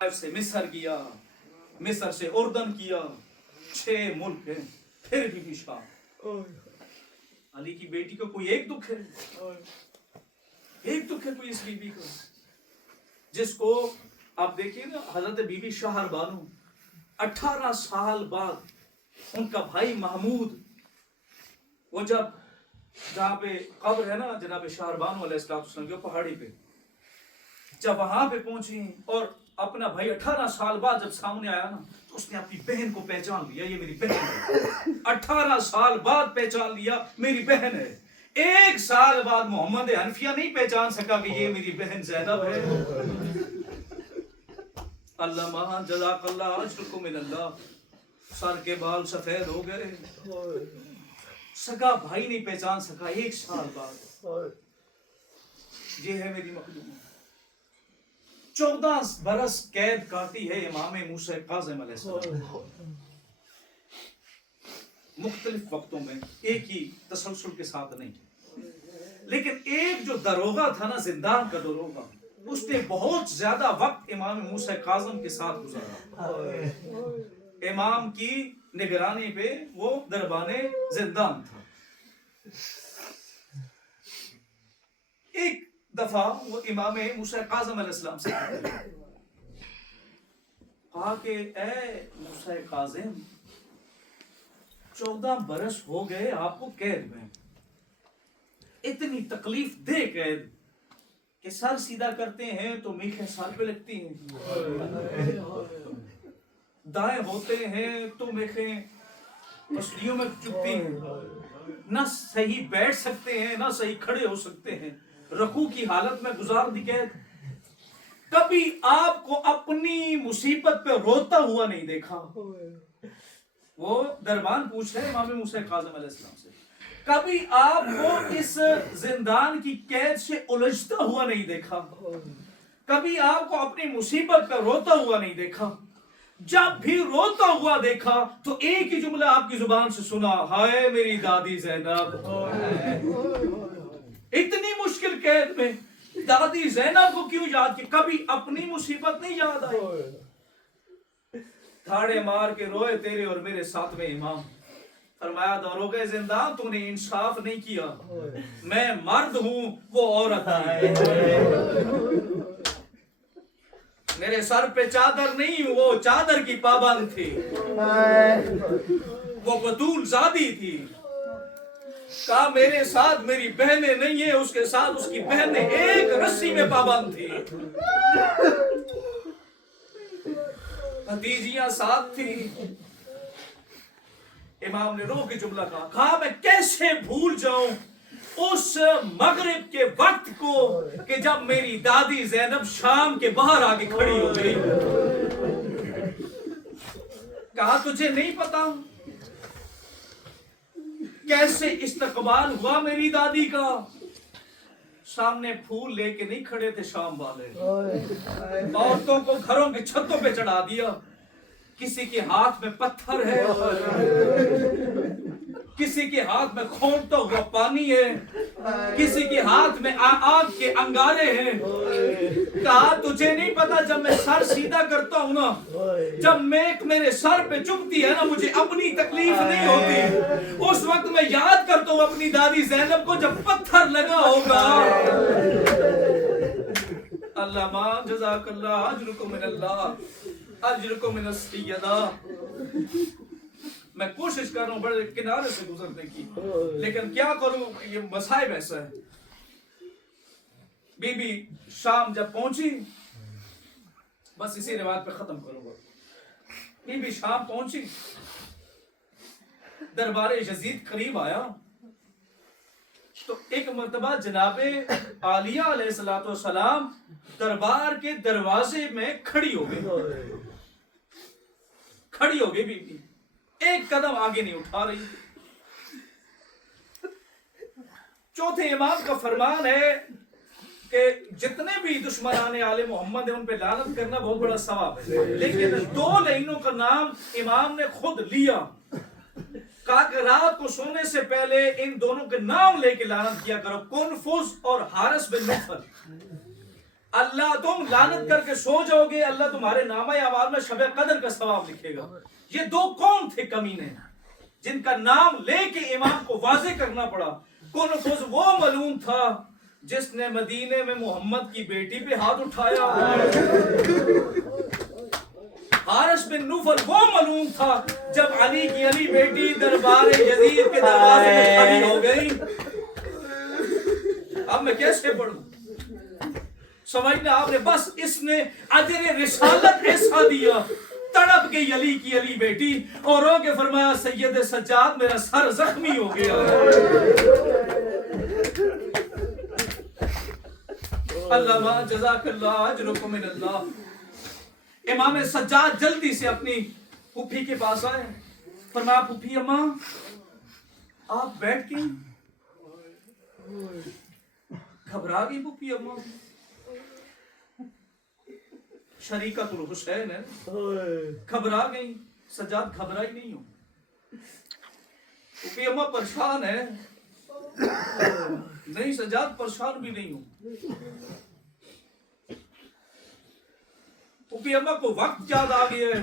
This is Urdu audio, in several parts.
سے مصر کیا، مصر سے اردن کیا، 6 ملک ہیں، پھر بھی شام۔ علی کی بیٹی کو کوئی ایک دکھ ہے، ایک دکھ ہے کوئی اس بی بی کو، جس کو آپ دیکھیے نا حضرت بی بی شہر بانو 18 سال بعد ان کا بھائی محمود، وہ جب جہاں پہ قبر ہے نا جناب شہر بانو علیہ السلام کی پہاڑی پہ، جب وہاں پہ پہنچی اور اپنا بھائی 18 سال بعد جب سامنے آیا نا تو اس نے اپنی بہن کو پہچان لیا، یہ میری بہن ہے۔ 18 سال بعد پہچان لیا میری بہن ہے۔ 1 سال بعد محمد حنفیہ نہیں پہچان سکا کہ یہ میری بہن زینب ہے۔ اللہ مہان جزاک اللہ اجرکم من اللہ، سر کے بال سفید ہو گئے، سگا بھائی نہیں پہچان سکا 1 سال بعد۔ یہ ہے میری مخدوم، 14 برس قید کاٹی ہے امام موسیٰ کاظم علیہ السلام، مختلف وقتوں میں ایک ہی تسلسل کے ساتھ نہیں، لیکن ایک جو داروغہ تھا نا زندان کا داروغہ، اس نے بہت زیادہ وقت امام موسیٰ کاظم کے ساتھ گزارا۔ امام کی نگرانی پہ وہ دربان زندان تھا۔ ایک دفعہ وہ امام موسیٰ کاظم علیہ السلام سے کہا کہ اے موسیٰ کاظم، 14 برس ہو گئے آپ کو قید میں، اتنی تکلیف دے قید کہ سر سیدھا کرتے ہیں تو میخیں سر پہ لگتی ہیں، دائیں ہوتے ہیں تو میخیں پسلیوں میں چپتی ہیں، نہ صحیح بیٹھ سکتے ہیں نہ صحیح کھڑے ہو سکتے ہیں، رکوع کی حالت میں گزار دی قید۔ کبھی آپ کو اپنی مصیبت پہ روتا ہوا نہیں دیکھا۔ وہ دربان پوچھ رہے امام موسیٰ کاظم علیہ السلام سے، کبھی آپ کو اس زندان کی قید سے الجھتا ہوا نہیں دیکھا، کبھی آپ کو اپنی مصیبت پہ روتا ہوا نہیں دیکھا۔ جب بھی روتا ہوا دیکھا تو ایک ہی جملہ آپ کی زبان سے سنا، ہائے میری دادی زینب۔ اتنی مشکل قید میں دادی زینب کو کیوں یاد کی؟ کبھی اپنی مصیبت نہیں یاد آئی؟ دھاڑے مار کے روئے تیرے اور میرے ساتھ میں امام، فرمایا داروغہ زندان تو نے انصاف نہیں کیا، میں مرد ہوں وہ عورت تھی، میرے سر پہ چادر نہیں وہ چادر کی پابند تھی، وہ بطول زادی تھی۔ کہا میرے ساتھ میری بہنیں نہیں ہیں، اس کے ساتھ اس کی بہنیں ایک رسی میں پابند تھی، بھتیجیاں ساتھ تھی۔ امام نے رو کے جملہ کہا میں کیسے بھول جاؤں اس مغرب کے وقت کو کہ جب میری دادی زینب شام کے باہر آگے کھڑی ہو گئی۔ کہا تجھے نہیں پتا کیسے استقبال ہوا میری دادی کا؟ سامنے پھول لے کے نہیں کھڑے تھے شام والے، عورتوں کو گھروں کے چھتوں پہ چڑھا دیا، کسی کے ہاتھ میں پتھر ہے، کسی کے ہاتھ میں کھولتا ہوا پانی ہے، کسی کے ہاتھ میں آگ کے انگارے ہیں۔ کہا تجھے نہیں پتا جب میں سر سیدھا کرتا ہوں نا، جب میرے سر پہ چبھتی ہے نا، مجھے اپنی تکلیف نہیں ہوتی، اس وقت میں یاد کرتا ہوں اپنی دادی زینب کو جب پتھر لگا ہوگا۔ اللہ مان جزاک اللہ اجرکم من اللہ اجرکم من السیدہ۔ میں کوشش کر رہا ہوں بڑے کنارے سے گزرنے کی، لیکن کیا کروں، یہ مصائب ایسا ہے۔ بی بی شام جب پہنچی، بس اسی روایت پہ ختم کروں گا، بی بی شام پہنچی، دربار یزید قریب آیا تو ایک مرتبہ جناب عالیہ علیہ السلام دربار کے دروازے میں کھڑی ہو گئی، کھڑی ہو گئی بی بی، ایک قدم آگے نہیں اٹھا رہی۔ چوتھے امام کا فرمان ہے کہ جتنے بھی دشمنان آل محمد ہیں ان پہ لعنت کرنا بہت بڑا ثواب ہے، لیکن 2 لعینوں کا نام امام نے خود لیا، کہا کہ رات کو سونے سے پہلے ان دونوں کے نام لے کے لعنت کیا کرو، کنفس اور حارث بن نوفل۔ اللہ تم لعنت کر کے سو جاؤ گے، اللہ تمہارے نامہ اعمال میں شب قدر کا ثواب لکھے گا۔ یہ دو کون تھے کمینے جن کا نام لے کے امام کو واضح کرنا پڑا؟ کنفذ وہ ملعون تھا جس نے مدینے میں محمد کی بیٹی پہ ہاتھ اٹھایا، حارث بن نوفل وہ ملعون تھا جب علی کی علی بیٹی دربار یزید کے دروازے میں کھڑی ہو گئی۔ اب میں کیسے پڑھوں؟ سمجھنا آپ نے، بس اس نے اجر رسالت ایسا دیا، تڑپ گئی علی کی علی بیٹی اور رو کے فرمایا سید سجاد میرا سر زخمی ہو گیا۔ اللہ جزاک اللہ اجرکم من اللہ۔ امام سجاد جلدی سے اپنی پھوپھی کے پاس آئے، فرمایا پھوپھی اماں آپ بیٹھ کے گھبرا گئی پھوپھی اماں، شریکت الحسین ہے، گھبرا گئی۔ سجاد گھبرا ہی نہیں ہوں، پھوپھی اماں پریشان ہے؟ نہیں سجاد پریشان بھی نہیں ہوں۔ پھوپھی اماں کو وقت یاد آ گیا ہے؟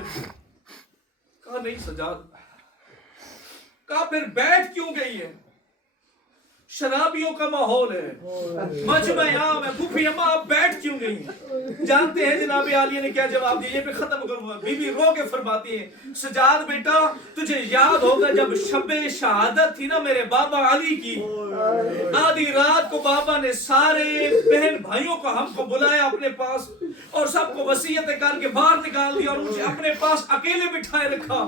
کہا نہیں سجاد۔ کہا پھر بیٹھ کیوں گئی ہے؟ شرابیوں کا ماحول ہے، مجمع عام ہے، پھوپھی اماں آپ بیٹھ کیوں گئی ہیں؟ جانتے ہیں جناب عالیہ نے کیا جواب دیا؟ یہ پہ ختم کروں۔ بی بی رو کے فرماتی ہے سجاد بیٹا تجھے یاد ہوگا جب شب شہادت تھی نا میرے بابا علی کی، آدھی رات کو بابا نے سارے بہن بھائیوں کو ہم کو بلایا اپنے پاس اور سب کو وصیتیں کر کے باہر نکال دیا اور مجھے اپنے پاس اکیلے بٹھائے رکھا،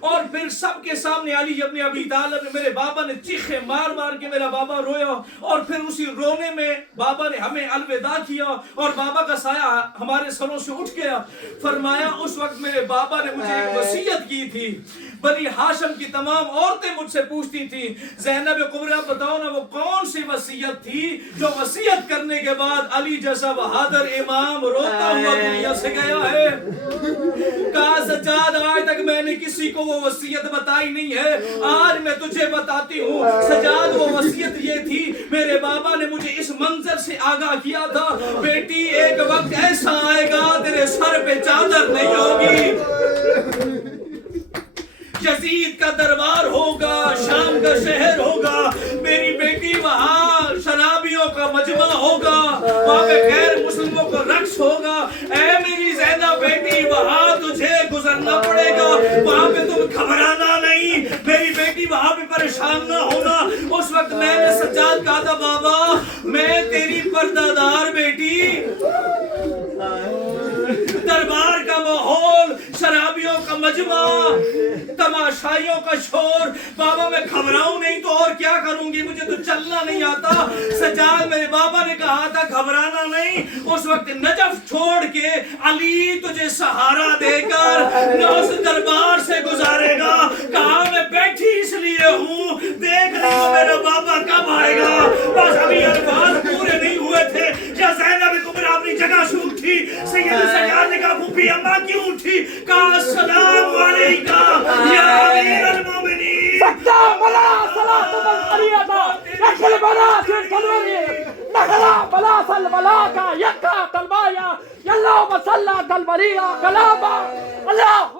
اور پھر سب کے سامنے علی ابن ابی طالب نے میرے بابا نے چیخے مار مار کے میرا بابا رویا، اور پھر اسی رونے میں بابا نے ہمیں الوداع کیا اور بابا کا سایہ ہمارے سروں سے اٹھ گیا۔ فرمایا اس وقت میرے بابا نے مجھے ایک وصیت کی تھی، بنی ہاشم کی تمام عورتیں مجھ سے پوچھتی تھی زینب کبریٰ بتاؤ نا وہ کون سی وصیت تھی جو وصیت کرنے کے بعد علی جیسا بہادر امام روتا ہوا دنیا سے گیا ہے؟ کہا سجاد آج تک میں نے کسی کو وہ وصیت بتائی نہیں ہے، آج میں تجھے بتاتی ہوں۔ سجاد وہ وصیت یہ تھی، میرے بابا نے مجھے اس منظر سے آگاہ کیا تھا بیٹی ایک وقت ایسا آئے گا تیرے سر پہ چادر نہیں ہوگی، یزید کا دربار ہوگا، شام کا شہر ہوگا، میری بیٹی وہاں شرابیوں کا مجمع ہوگا، وہاں پہ غیر مسلموں کو رقص ہوگا، اے میری زینب بیٹی وہاں تجھے گزرنا پڑے گا، وہاں پہ تم گھبرانا نہیں، میری بیٹی وہاں پہ پریشان نہ ہونا۔ اس وقت میں نے سجاد کہا تھا بابا میں تیری پردہ دار بیٹی، دربار کا ماحول، شرابیوں کا مجمع، تماشائیوں کا شور، بابا میں گھبراؤں نہیں تو اور کیا کروں گی، مجھے تو چلنا نہیں آتا۔ سجاد میرے بابا نے کہا تھا گھبرانا نہیں، اس وقت نجف چھوڑ کے علی تجھے سہارا دے کر نہ اس دربار سے گزارے گا۔ کہا میں بیٹھی اس لیے ہوں، دیکھ رہی ہوں میرا بابا کب آئے گا، بس ابھی الفاظ پورے نہیں ہوئے تھے یا زینب کبریٰ اپنی جگہ سے اٹھی۔ سید سجاد نے کہا پھوپھی اماں کیوں اٹھی؟ کہا السلام علیکہ یا امیر المومنین، سکتا بلا صلاة القریدہ نکل بلا سید کلوری نکلا بلا صل بلا کا یکا تلبایا یاللہم صلی اللہ البریہ کلابا اللہ